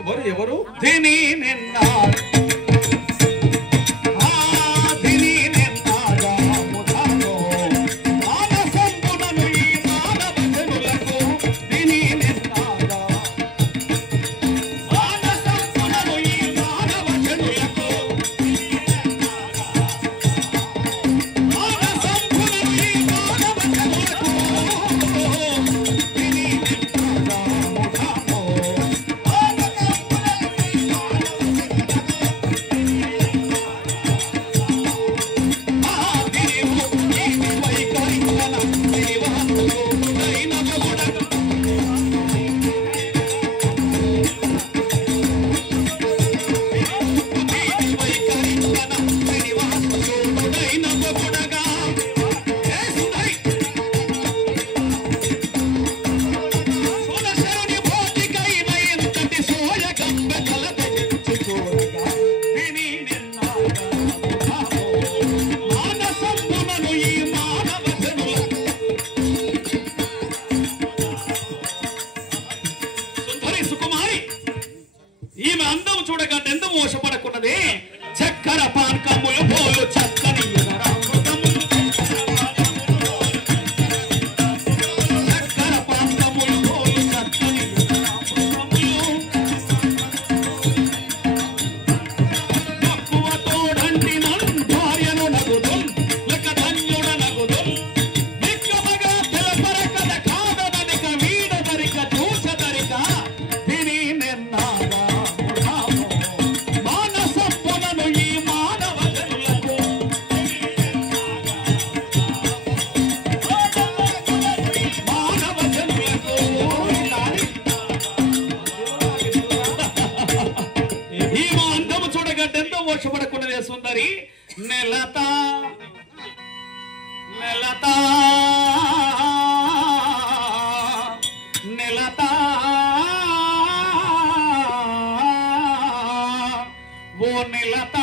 ఎవరు ఎవరు దిని నిన్న ఈమె అందం చూడగా ఎంత మోసపడకున్నది చక్కెర పానకములు పోలు చక్కని చక్కెర పానకములు పోలు చక్కని తక్కువ తోడంటి నన్ను భార్యను నగుదు లెక్క ధన్యుడ నగుదు విక్కమగా తెలపర కథ కాదనక వీడదరిక చూసదరిక తిని నిన్నాగా మోసపడకున్నదే సుందరి నెలత నెలత నెలత ఓ నెలత